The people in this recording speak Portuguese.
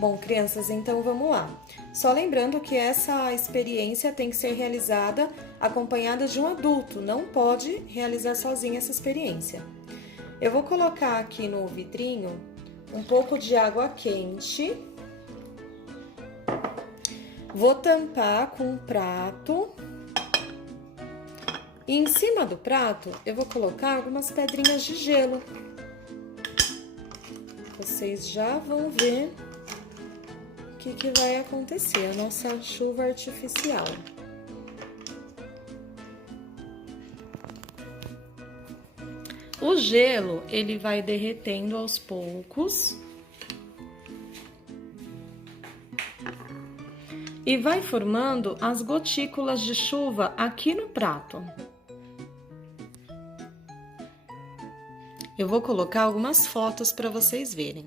Bom, crianças, então vamos lá. Só lembrando que essa experiência tem que ser realizada acompanhada de um adulto, não pode realizar sozinha essa experiência. Eu vou colocar aqui no vidrinho um pouco de água quente. Vou tampar com um prato. E em cima do prato eu vou colocar algumas pedrinhas de gelo. Vocês já vão ver o que vai acontecer, a nossa chuva artificial. O gelo, ele vai derretendo aos poucos e vai formando as gotículas de chuva aqui no prato. Eu vou colocar algumas fotos para vocês verem.